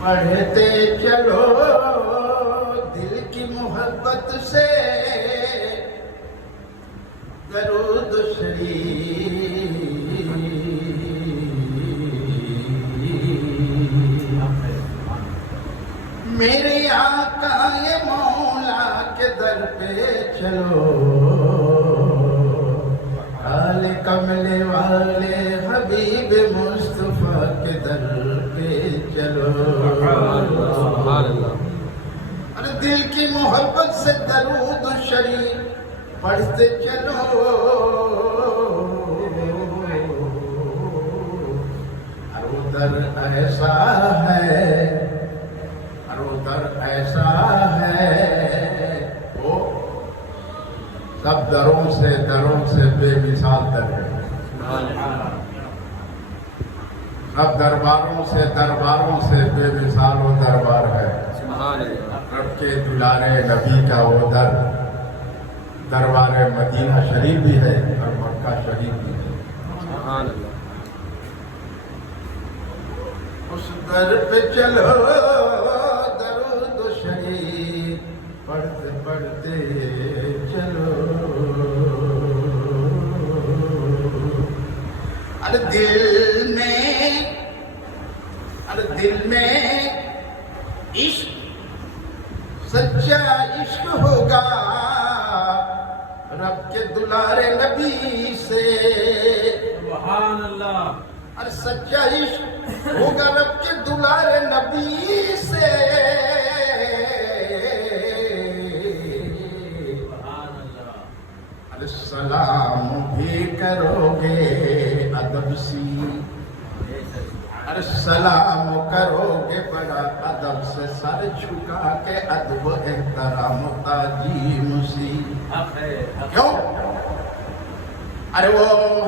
پڑھتے چلو دل کی محبت سے درود شریف، میرے آقا یہ مولا کے در پہ چلو، آل کملے والے حبیب مصطفیٰ کے در پہ چلو۔ ارے دل کی محبت سے درود شریف پڑھتے چلو، اور ادھر ایسا ہے، اور ادھر ایسا ہے، وہ سب دروں سے بے مثال در ہے، سب درباروں سے بے مثال وہ دربار ہے۔ رب کے دلارے نبی کا وہ دربار مدینہ شریف بھی ہے اور مکہ شریف بھی ہے۔ اس در پہ چلو درود شریف پڑھتے پڑھتے چلو، ارے دل میں عشق سچا عشق ہوگا رب کے دلارے نبی سے، سبحان اللہ۔ اور سچا عشق ہوگا رب کے دلارے نبی سے، سبحان اللہ۔ اور سلام بھی کرو گے ادب سی، اور سلام کرو گے بڑا ادب سے، سر جھکا کے ادب و احترام تعظیم سی۔ کیوں؟ ارے وہ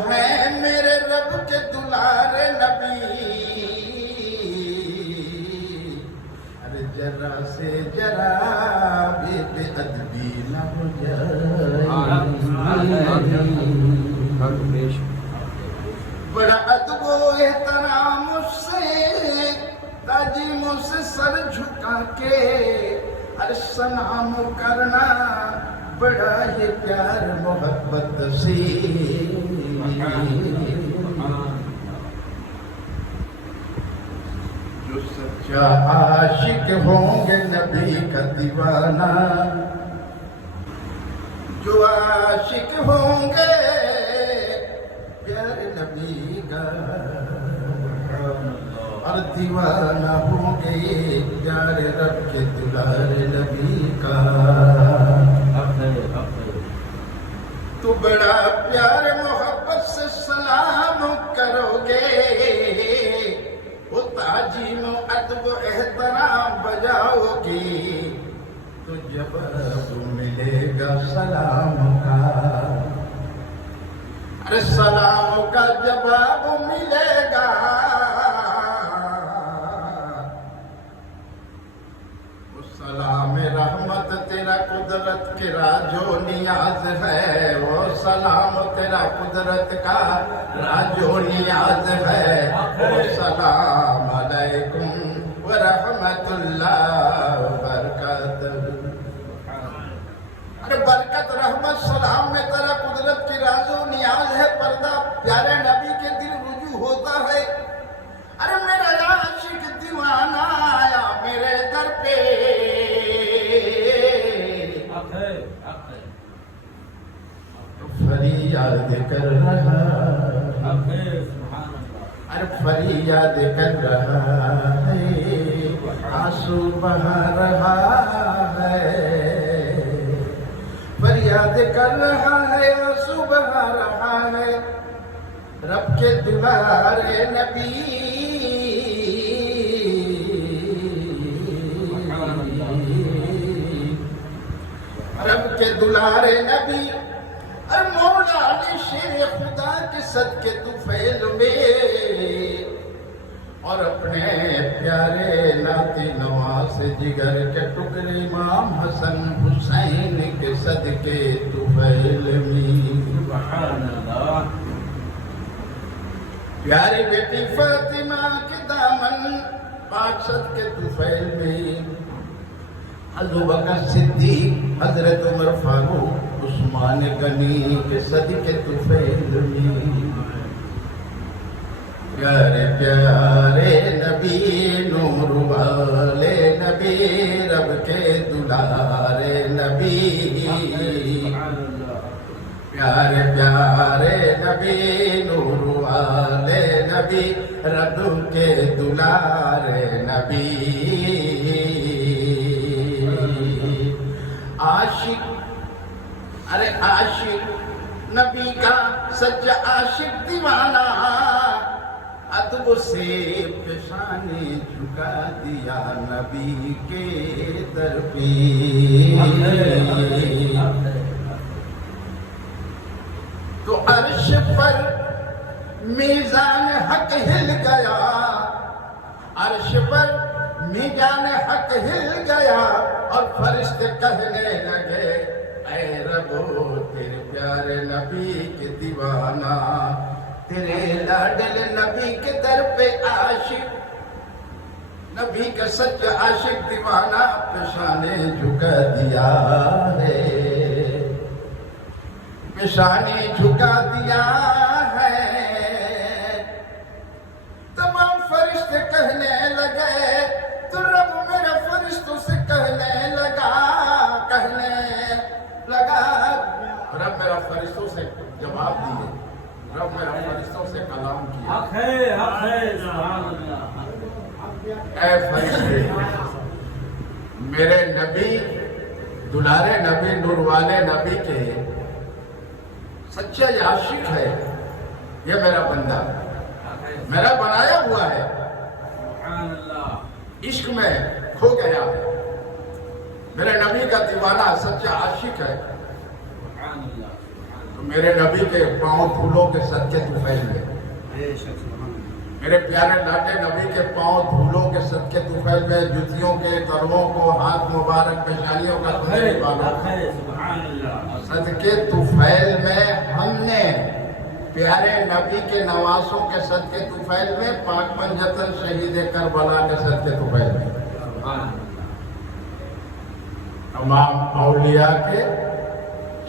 ہے میرے رب کے دلارے نبی، ارے ذرا سے ذرا بھی بے ادبی نہ ہو جائے، بڑا ادب و احترام سے تعظیم سے سر جھکا کے ارے سلام کرنا، بڑا ہی پیار محبت سی۔ جو سچا عاشق ہوں گے نبی کا دیوانہ، جو عاشق ہوں گے پیارے نبی کا، اور دیوانہ ہوں گے پیارے رب کے دلارے نبی کا۔ تو بڑا پیار محبت سے سلام کرو گے، وہ تعظیم و ادب و احترام بجاؤ گے، تو جواب ملے گا سلام کا، ارے سلام کا جواب ملے گا۔ وہ سلام رحمت تیرا قدرت کے راجو نیاز ہے، وہ سلام تیرا قدرت کا راجو نیاز ہے، وہ سلام علیکم ورحمت اللہ وبرکاتہ۔ ارے برکت رحمت سلام میں تیرا قدرت کی راز و نیاز ہے، پردہ پیارے نبی کے دل رجوع ہوتا ہے۔ ارے میرا عاشق دیوانہ آیا میرے در پہ، فریاد کر رہا، ارے فریاد کر رہا ہے، آنسو بہا رہا ہے، فریاد کر رہا ہے، آنسو بہا رہا ہے، رب کے دلارے نبی، رب کے دلارے نبی۔ اور مولا نے شیر خدا کے صدقے طفیل میں اور اپنے پیارے ناتی نواز جگر کے ٹکڑے امام حسن حسین کے صدقے طفیل میں سبحان اللہ پیاری بیٹی فاطمہ کے دامن پاک صدقے طفیل میں حضرت بکر صدیق حضرت عمر فاروق عثمان غنی کے صدقے طفیل میں پیارے پیارے نبی نور والے نبی رب کے دلارے نبی پیارے پیارے نبی نور والے نبی رب کے دلارے نبی عاشق ارے عاشق نبی کا سچا عاشق دیوانہ ادب سے پیشانی جھکا دیا نبی کے در پہ تو عرش پر میزان حق ہل گیا عرش پر میزان حق ہل گیا اور فرشتے کہنے لگے اے ربو تیرے پیارے نبی کے دیوانہ تیرے لاڈل نبی کے در پہ عاشق نبی کا سچ عاشق دیوانہ پیشانے جھکا دیا ہے پیشانے جھکا دیا ہے تمام فرشتے کہنے لگے تو رب میرے فرشتوں سے کہنے لگا رب میرا فرشتوں سے جواب دیے رب میرا فرشتوں سے کلام کیا حق ہے سبحان اللہ اے فرشتے میرے نبی دلارے نبی نور والے نبی کے سچا عاشق ہے یہ میرا بندہ میرا بنایا ہوا ہے سبحان اللہ عشق میں کھو گیا میرے نبی کا دیوانہ سچا عاشق ہے سبحان اللہ تو میرے نبی کے پاؤں دھولوں کے صدقے طفیل میں بے شک سبحان اللہ میرے پیارے لاڈے نبی کے پاؤں دھولوں کے صدقے طفیل میں جوتیوں کے کروں کو ہاتھ مبارک پیشانیوں کا حق ہے سبحان اللہ صدقے طفیل میں ہم نے پیارے نبی کے نواسوں کے صدقے طفیل میں پاک پنجتن شہید کربلا کے صدقے طفیل میں سبحان اللہ تمام اولیاء کے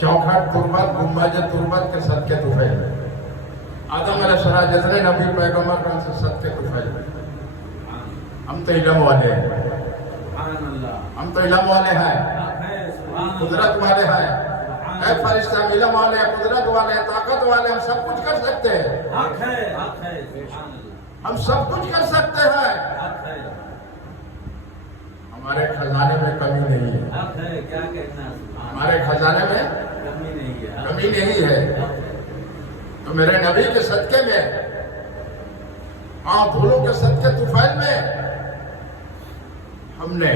چوکھٹ تربت گنبد تربت کے صدقے طفیل میں آدم علیہ السلام جتنے نبی پیغمبر کا سے صدقے طفیل میں ہم تو علم والے ہیں سبحان اللہ ہم تو علم والے ہیں حق ہے سبحان اللہ قدرت والے ہیں اے فرشتہ ہم علم والے ہیں قدرت والے ہیں طاقت والے ہم سب کچھ کر سکتے ہیں حق ہے سبحان اللہ ہم سب کچھ کر سکتے ہیں حق ہے ہمارے خزانے میں کمی نہیں ہے حق ہے کیا کہنا ہے سبحان ہمارے خزانے میں کمی نہیں ہے کمی نہیں ہے تو میرے نبی کے صدقے میں پاؤں دھولوں کے صدقے طفیل میں ہم نے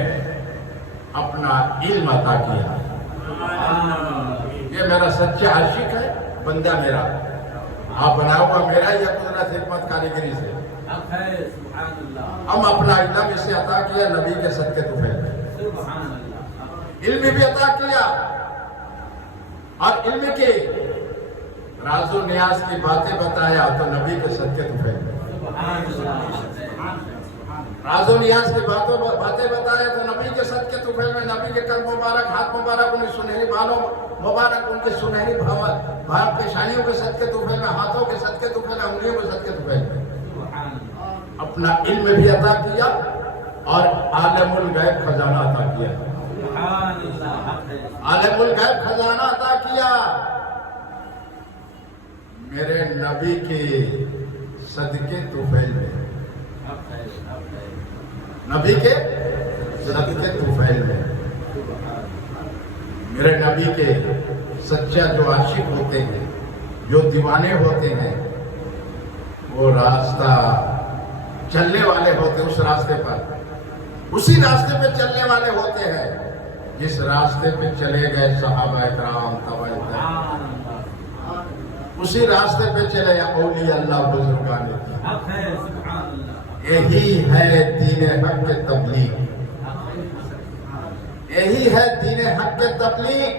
اپنا علم عطا کیا یہ میرا سچا عاشق ہے بندہ میرا آپ بنا ہوا میرا یا قدرت حکمت کاریگری سے حق ہے سبحان اللہ ہم اپنا علم اسے عطا کیا نبی کے صدقے طفیل میں سبحان اللہ علم بھی عطا کیا اور علم کی راز و نیاز کی باتیں بتایا تو نبی کے صدقے طفیل میں سبحان اللہ راز و نیاز کی باتیں بتایا تو نبی کے صدقے طفیل میں نبی کے قدم مبارک ہاتھ مبارک ان کی سنہری بالوں مبارک ان کے سنہری پیشانیوں کے صدقے طفیل میں ہاتھوں کے صدقے طفیل میں انگلیوں کے صدقے طفیل میں سبحان اللہ اپنا علم بھی عطا کیا اور عالم الغیب خزانہ عطا کیا سبحان اللہ حق ہے عالم الغیب خزانہ عطا کیا میرے نبی کے صدقے طفیل میں حق ہے نبی کے صدقے طفیل میں میرے نبی کے سچا جو عاشق ہوتے ہیں جو دیوانے ہوتے ہیں وہ راستہ چلنے والے ہوتے ہیں اس راستے پر اسی راستے پہ چلنے والے ہوتے ہیں جس راستے پہ چلے گئے صحابہ کرام سبحان اللہ اسی راستے پہ چلے اولیاء اللہ بزرگان حق ہے سبحان اللہ یہی ہے دین حق کے تبلیغ، یہی ہے دین حق کے تبلیغ۔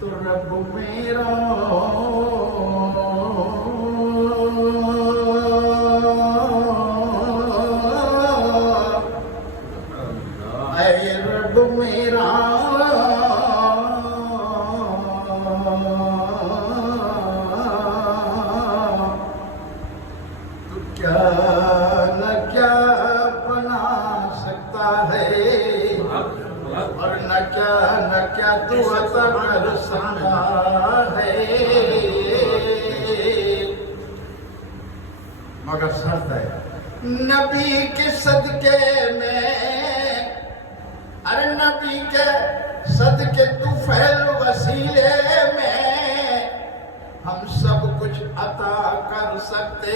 تو رب میرا اے رب میرا تو کیا نہ کیا بنا سکتا ہے اور نہ کیا تو عطا کر سکتا ہے، مگر شرط ہے نبی کے صدقے میں، ارے نبی کے صدقے طفیل وسیلے میں ہم سب کچھ عطا کر سکتے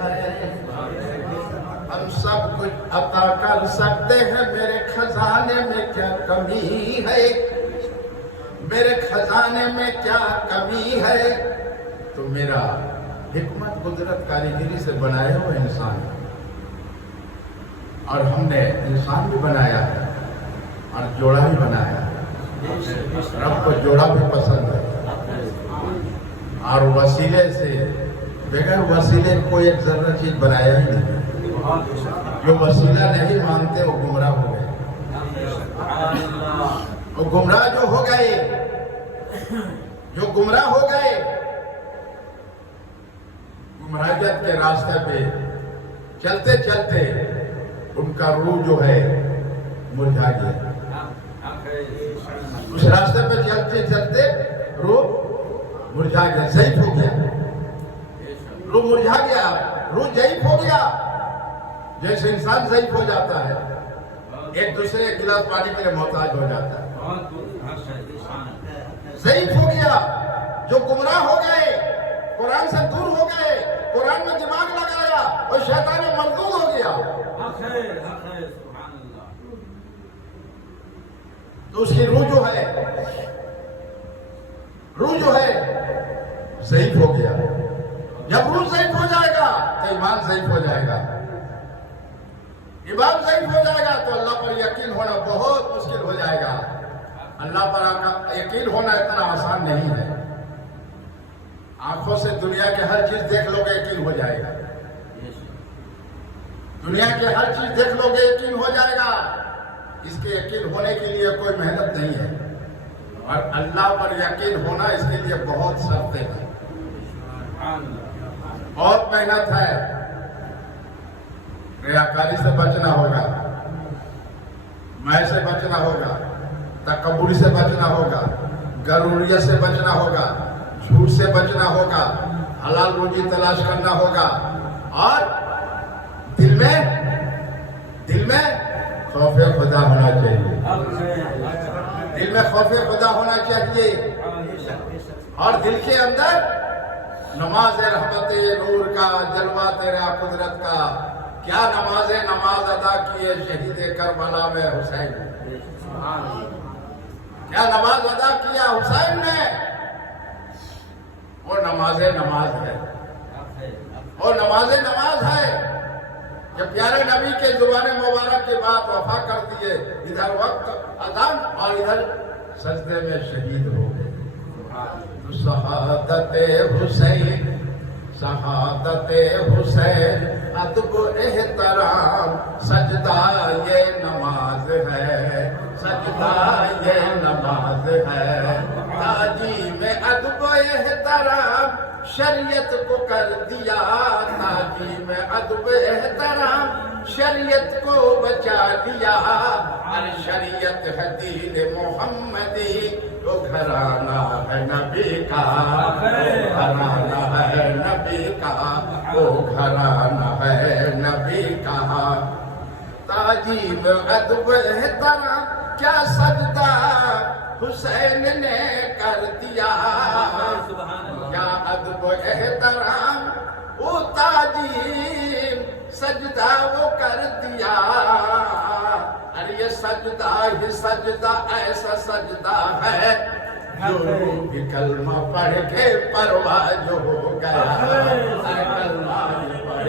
ہیں، ہم سب کچھ عطا کر سکتے ہیں۔ میرے خزانے میں کیا کمی ہے، میرے خزانے میں کیا کمی ہے؟ تو میرا حکمت قدرت کاریگری سے بنائے ہوئے انسان ہے، اور ہم نے انسان بھی بنایا ہے اور جوڑا بھی بنایا ہے۔ رب کو جوڑا بھی پسند ہے، اور وسیلے سے بغیر وسیلے کوئی ایک ذرہ چیز بنایا ہی نہیں۔ جو وسیلہ نہیں مانتے وہ گمراہ ہو گئے، وہ گمراہ جو ہو گئے، جو گمراہ ہو گئے، گمراہیت کے راستے پہ چلتے چلتے ان کا روح جو ہے مرجھا گیا۔ اس راستے پہ چلتے چلتے روح مرجھا گیا، ضعیف ہو گیا، روح مرجھا گیا، روح ضعیف ہو گیا۔ جیسے انسان ضعیف ہو جاتا ہے، ایک دوسرے گلاس پانی کے لیے محتاج ہو جاتا ہے، ضعیف ہو گیا۔ جو گمراہ ہو گئے، قرآن سے دور ہو گئے، قرآن میں دماغ لگایا اور شیطان مردود ہو گیا، تو اس کی روح جو ہے ضعیف ہو گیا۔ جب روح ضعیف ہو جائے گا تو ایمان ضعیف ہو جائے گا، ایمان ضعیف ہو جائے گا تو اللہ پر یقین ہونا بہت مشکل ہو جائے گا۔ اللہ پر یقین ہونا اتنا آسان نہیں ہے۔ آنکھوں سے دنیا کے ہر چیز دیکھ لو گے یقین ہو جائے گا، دنیا کے ہر چیز دیکھ لو گے یقین ہو جائے گا۔ اس کے یقین ہونے کے لیے کوئی محنت نہیں ہے، اور اللہ پر یقین ہونا اس کے لیے بہت شرطیں ہیں، بہت محنت ہے۔ ریاکاری سے بچنا ہوگا، میں سے بچنا ہوگا، تکبری سے بچنا ہوگا، غروریت سے بچنا ہوگا، جھوٹ سے بچنا ہوگا، حلال روزی تلاش کرنا ہوگا، اور دل میں خوف خدا ہونا چاہیے، دل میں خوف خدا ہونا چاہیے، اور دل کے اندر نماز رحمت نور کا جلوہ تیرا قدرت کا۔ کیا نماز ادا کیے شہید کربلا میں حسین، کیا نماز ادا کیا حسین نے؟ وہ نماز ہے، اور نماز ہے۔ جب پیارے نبی کے زبان مبارک کے بعد وفا کر دیے، ادھر وقت اذان اور ادھر سجدے میں شہید ہو گئے۔ شہادت حسین ادب احترام، سجدہ یہ نماز ہے، سجدہ یہ نماز ہے۔ تعظیم ادب احترام شریعت کو کر دیا، تعظیم ادب احترام شریعت کو بچا دیا۔ اور شریعت ہے دین محمدی، وہ گھرانہ ہے نبی کا، گھرانہ ہے نبی کا، وہ گھرانہ ہے نبی کا۔ تعظیم ادب احترام کیا سجدہ حسین نے کر دیا، کیا ادب احترام وہ تعظیم سجدہ وہ کر دیا۔ ارے یہ سجدہ ہی سجدہ ایسا سجدہ ہے جو بھی کلمہ پڑھ کے پرواز ہو گیا، کلمہ پڑھ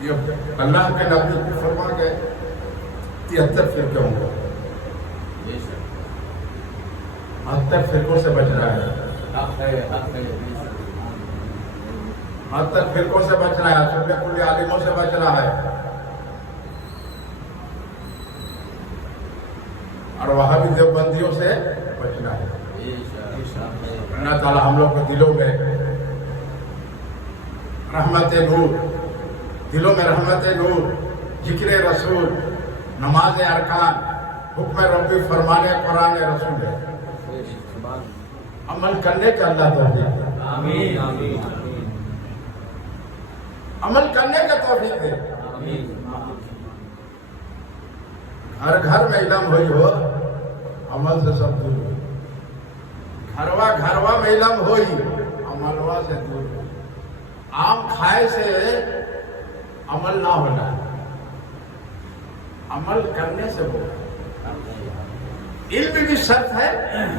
یہ اللہ کے نبی کو فرما گئے 73 فرقے ہوں گے، بے شک 72 فرقوں سے بچنا ہے، حق ہے، حق ہے، بے شک 72 فرقوں سے بچنا ہے، سب کل عالموں سے بچنا ہے، اور وہاں بھی دیوبندیوں سے بچنا ہے۔ بے شک حق ہے، اللہ تعالیٰ ہم لوگ کے دلوں میں رحمت نور، دلوں میں رحمت نور، ذکر رسول، نماز ارکان، حکم ربی فرمانے قرآن رسول ہے، عمل کرنے کا اللہ توفیق دے، آمین آمین آمین عمل کرنے کا توفیق دے۔ آمین ہر گھر میں علم ہوئی ہو، عمل سے سب دور ہوئی، گھروا گھروا میں علم ہوئی، عملوا سے دور ہوئی۔ آم کھائے سے عمل نہ ہونا، عمل کرنے سے ہوگا۔ علم بھی شرط ہے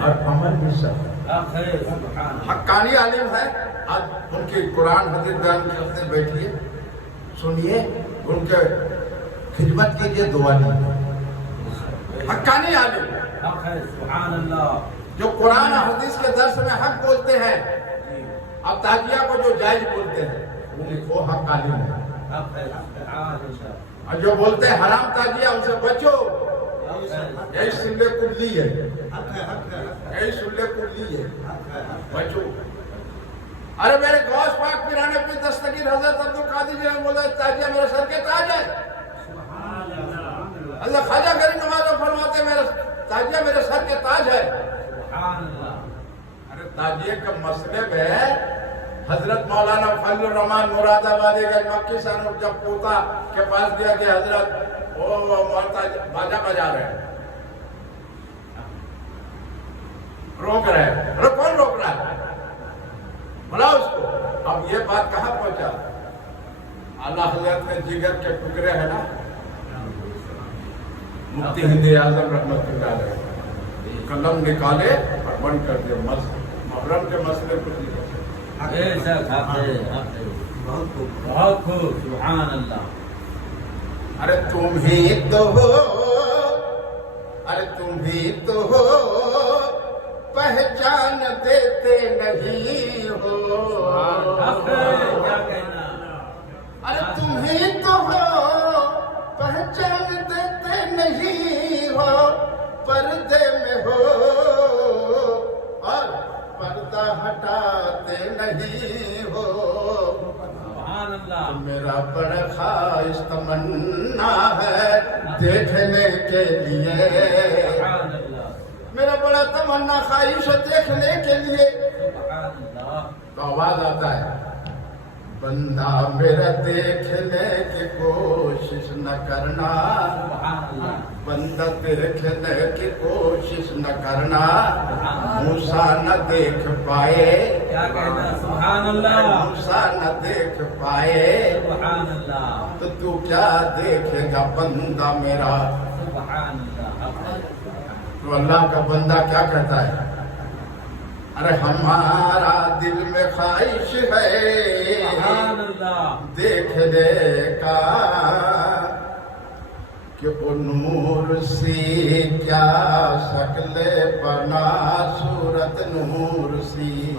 اور عمل بھی شرط ہے۔ حق ہے، سبحان حقانی عالم ہے، آج ان کی قرآن حدیث بیان کرتے بیٹھیے، سنیے، ان کے خدمت کیجیے، دعا لیجیے۔ حقانی عالم حق ہے، سبحان اللہ جو قرآن اور حدیث کے درس میں حق بولتے ہیں، اب تاجیہ کو جو جائز بولتے ہیں وہ حق عالم ہے، حق ہے، سبحان اللہ اور جو بولتے ہیں حرام تاجیہ ان سے بچو، یہی سلے کلی ہے، یہی سلے کلی ہے، بچو۔ ارے میرے غوث پاک پیرانے پہ دستگیر حضرت عبدالقادر جی نے بولا تاجیہ میرے سر کے تاج ہے، اللہ خواجہ غریب نواز فرماتے میرے تاجیہ میرے سر کے تاج ہے۔ سبحان اللہ ارے تاجیہ کا مسئلہ ہے، حضرت مولانا فضل الرحمان مراد آبادی گنج مکی صاحب جب پوتا کے پاس دیا کہ حضرت وہ باجا بجا رہے ہیں، روک رہے ہیں، ارے کون روک رہا ہے؟ بلا اس کو۔ اب یہ بات کہاں پہنچا؟ اعلیٰ حضرت کے جگر کے ٹکڑے ہیں نا، مفتی ہند اعظم رحمت اللہ علیہ قلم نکالے اور بند کر دے، محرم کے مسئلے کو نہیں کر سکتے۔ بے شک حق ہے، حق ہے، بہت خوب، سبحان اللہ ارے تم ہی تو ہو، ارے تم ہی تو ہو، پہچان دیتے نہیں ہو، حق ہے، کیا کہنا ارے تم ہی تو ہو، پہچان دیتے نہیں ہو، پردے میں ہو اور پردہ ہٹاتے نہیں ہو۔ سبحان اللہ میرا بڑا خواہش تمنا ہے دیکھنے کے لیے، سبحان اللہ میرا بڑا تمنا خواہش ہے دیکھنے کے لیے۔ سبحان اللہ تو آواز آتا ہے، بندہ میرا دیکھنے کی کوشش نہ کرنا، سبحان اللہ بندہ دیکھنے کی کوشش نہ کرنا، موسیٰ نہ دیکھ پائے، کیا کہنا سبحان اللہ موسیٰ نہ دیکھ پائے، سبحان اللہ تو تو کیا دیکھے گا بندہ میرا؟ سبحان اللہ حق ہے، تو اللہ کا بندہ کیا کہتا ہے؟ ارے ہمارا دل میں خواہش ہے سبحان اللہ دیکھنے کا کہ وہ نور سی کیا شکل بنا، صورت نور سی،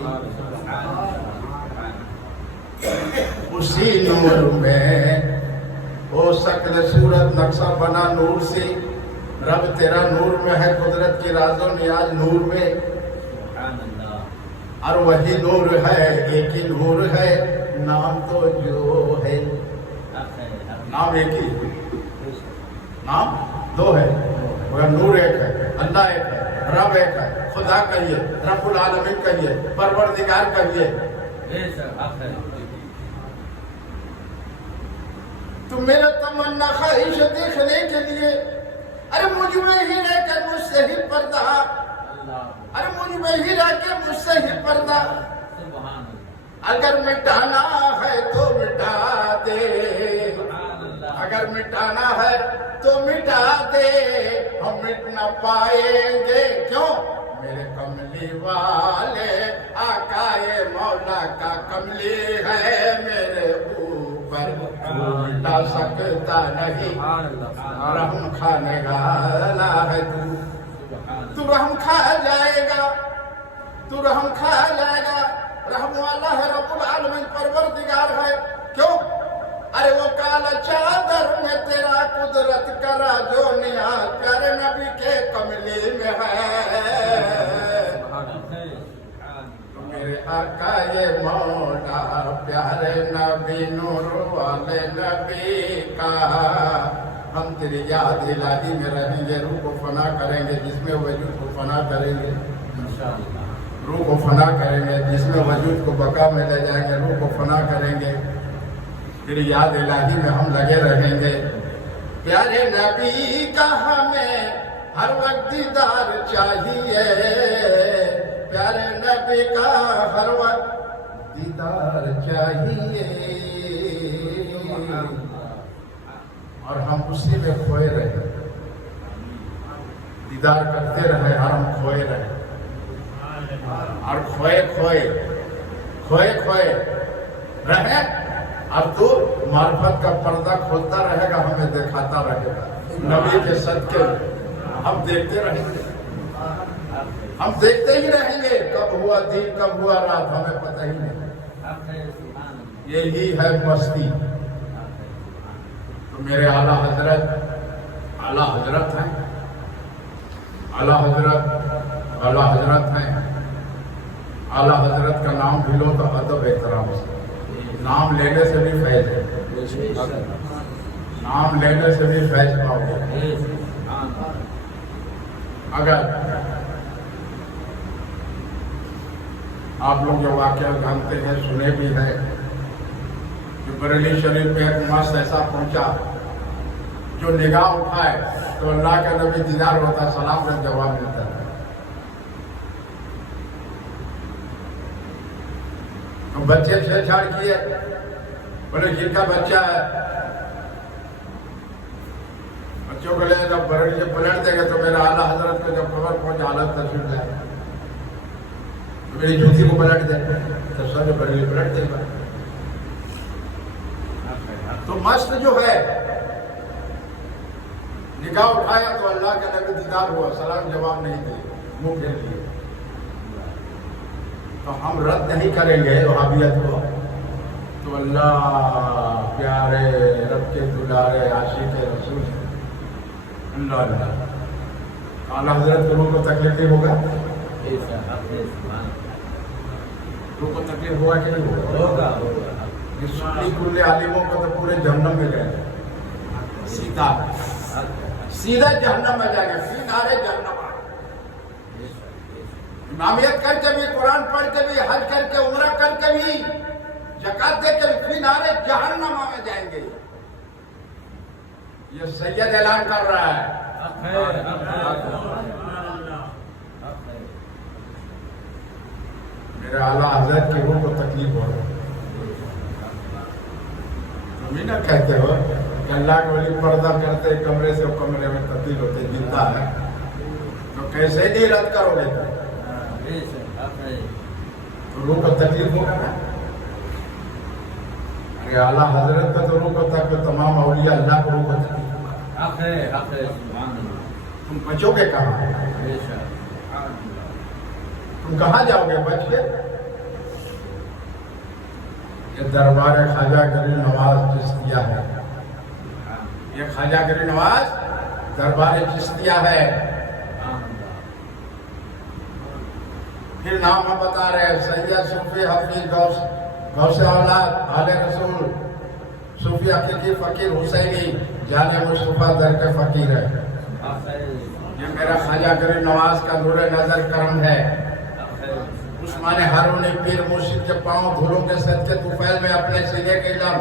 اسی نور میں وہ شکل صورت نقشہ بنا نور سی، رب تیرا نور میں ہے، قدرت کی راز و نیاز نور میں، اور وہی نور ہے، ایک ہی نور ہے، نام تو جو ہے، نام ایک ہی، نام دو ہے مگر نور ایک ہے، اللہ ایک ہے، رب ایک ہے، خدا کہیے، رب العالمین کہیے، پروردگار کہیے۔ تو میرا تمنا خواہش دیکھنے کے لیے، ارے مجھ میں ہی رہ کر مجھ سے ہی پردہ، ارے مجھ میں ہی رہ کے مجھ سے ہی پردہ، اگر مٹانا ہے تو مٹا دے، اگر مٹانا ہے تو مٹا دے، ہم مٹ نہ پائیں گے، کیوں؟ میرے کملی والے آقائے مولا کا کملی ہے، میرے پر مٹا سکتا نہیں، رحم کھانے والا ہے تو رحم کھا جائے گا، تو رحم کھا جائے گا، رحم والا ہے رب العالمین پروردگار ہے۔ کیوں؟ ارے وہ کالا چادر میں تیرا قدرت کا راجو نیاز پیارے نبی کے کملی میں ہے۔ میرے آقا یہ مولا پیارے نبی نور والے نبی کا، ہم تیری یاد الہی میں رہیں گے، روح کو فنا کریں گے جس میں وجود کو فنا کریں گے، روح کو فنا کریں گے جس میں وجود کو بقا میں لے جائیں گے، روح کو فنا کریں گے، تیری یاد الہی میں ہم لگے رہیں گے۔ پیارے نبی کا ہمیں ہر وقت دیدار چاہیے، پیارے نبی کا ہر وقت دیدار چاہیے، اور ہم اسی میں کھوئے رہے، دیدار کرتے رہے اور ہم کھوئے رہے، اور کھوئے رہے، اور تو معرفت کا پردہ کھولتا رہے گا، ہمیں دکھاتا رہے گا نبی کے صدقے، ہم دیکھتے رہیں گے، ہم دیکھتے ہی رہیں گے، کب ہوا دن کب ہوا رات ہمیں پتہ ہی نہیں، یہی ہے مستی۔ تو میرے اعلیٰ حضرت ہیں، اعلیٰ حضرت ہیں، اعلیٰ حضرت کا نام بھی لو تو ادب احترام سے، نام لینے سے بھی فیض ہے، نام لینے سے بھی فیض پاؤ گے۔ اگر آپ لوگ جو واقعہ جانتے ہیں، سنے بھی ہے کہ بریلی شریف میں ایک مست ایسا پہنچا جو نگاہ اٹھائے تو اللہ کا نبی دیدار ہوتا، سلام کا جواب ملتا ہے۔ بچے چھیڑ چھاڑ کیے، بولے جن کا بچہ ہے بچوں کو لے جب بریلی سے پلٹ دے گا تو میرا اعلیٰ حضرت کو جب خبر پہنچ حالت تشریف لائے تو میری جوتی کو پلٹ دے تو سب بریلی پلٹ دے گا۔ تو مست جو ہے نگاہ اٹھایا تو اللہ کا نبی دیدار ہوا، سلام جواب نہیں دے، منہ پھیر لیے۔ تو ہم رد نہیں کریں گے وہابیت کو، تو اللہ پیارے رب کے دلارے عاشق رسول اللہ اعلیٰ حضرت کو روح کو تکلیف نہیں ہوگا؟ روح کو تکلیف ہوا کہ نہیں ہوگا؟ سنی کل عالموں کو تو پورے جہنم میں گئے، سیدھا جہنم میں جائیں گے، فی نار جہنم۔ امامیت کر کے بھی، قرآن پڑھ کے بھی، حج کر کے، عمرہ کر کے بھی، زکات دے کے بھی فی نار جہنم میں جائیں گے۔ یہ سید اعلان کر رہا ہے۔ میرے اعلیٰ حضرت کی روح کو تکلیف ہو رہا ہے، تم ہی نہ کہتے ہو کہ اللہ کے ولی پردہ کرتے کمرے سے کمرے میں تبدیل ہوتے زندہ ہے، تو کیسے نہیں رد کرو گے؟ تو روح کو تکلیف ہوگا نا۔ ارے اعلیٰ حضرت کا تو روح کو تک تمام اولیاء اللہ کو روح کو تکلیف ہوگا، تم بچو گے کہاں؟ تم کہاں جاؤ گے بچ کے؟ یہ دربار خواجہ گری نواز چشتیہ ہے، یہ خواجہ گری نواز دربار چشتیہ ہے۔ پھر نام ہم بتا رہے ہیں، سید صوفی حفیظ غوث اولاد آل رسول، صوفی حقیقی فقیر حسینی جان مصطفیٰ در کے فقیر ہے۔ یہ میرا خواجہ گری نواز کا نور نظر کرم ہے۔ عثمان ہارونی پیر مرشد کے پاؤں دھولوں کے صدقے طفیل میں اپنے سینے کے علم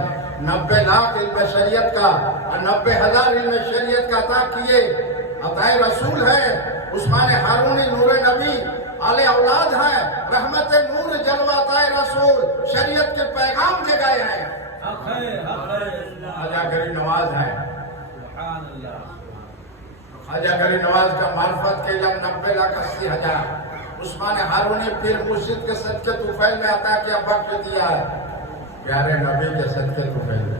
90 لاکھ علم شریعت کا اور 90,000 علم شریعت کا عطا کیے، عطائے رسول ہے۔ عثمان ہارونی نور نبی آل اولاد ہیں، رحمت نور جلوہ عطائے رسول، شریعت کے پیغام دے گئے ہیں۔ خواجہ گری نواز ہے، خواجہ گری نواز کا معرفت کے علم 90,80,000 عثمان ہارونی پیر مرشد کے صدقے طفیل میں عطا کیا، بخش دیا ہے، پیارے نبی کے صدقے طفیل میں۔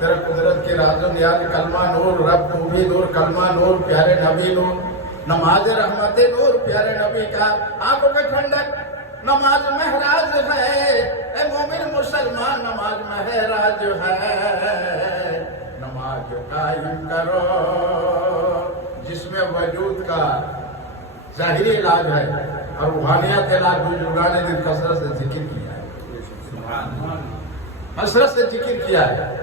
تیرا قدرت کی راز و نیاز کلمہ نور، رب تو بھی نور، کلمہ نور، پیارے نبی نور، نماز رحمت نور پیارے نبی کا، آنکھوں کے ٹھنڈک نماز مہراج ہے، اے مومن مسلمان نماز مہراج ہے، نماز قائم کرو جس میں وجود کا ظاہری علاج ہے اور روحانیت علاج بزرگان نے کثرت سے ذکر کیا ہے، کثرت سے ذکر کیا ہے،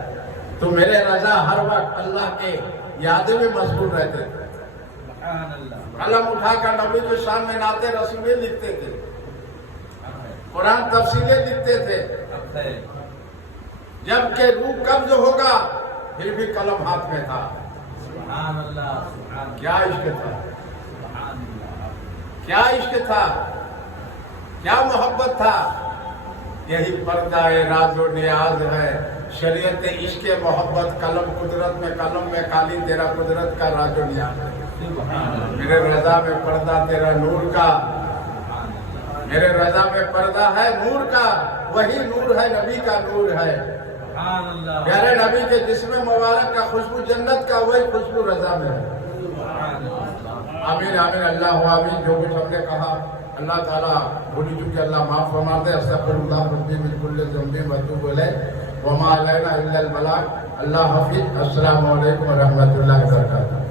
تو میرے رضا ہر وقت اللہ کے یادیں میں مشغول رہتے تھے، قلم اٹھا کر نبی کے شان میں نعتیں رسولیں لکھتے تھے، قرآن تفسیریں لکھتے تھے، جب کہ روح قبض ہوگا پھر بھی قلم ہاتھ میں تھا۔ کیا عشق تھا، کیا عشق تھا، کیا محبت تھا، یہی پردہ راز و نیاز ہے، شریعت عشق محبت، قلم قدرت میں، قلم میں کالی تیرا قدرت کا راز و نیاز ہے، میرے رضا میں پردہ تیرا نور کا، میرے رضا میں پردہ ہے نور کا، وہی نور ہے نبی کا نور ہے، پیارے نبی کے جسم مبارک کا خوشبو جنت کا، وہی خوشبو رضا میں ہے۔ آمین آمین اللہ آمین۔ جو کچھ ہم نے کہا اللہ تعالیٰ بھولی چکی اللہ معاف فرما دے، استغفر اللہ ربی من کل ذنب واتوب الیہ وما علینا الا البلاغ۔ اللہ حافظ، السلام علیکم ورحمۃ اللہ وبرکاتہ۔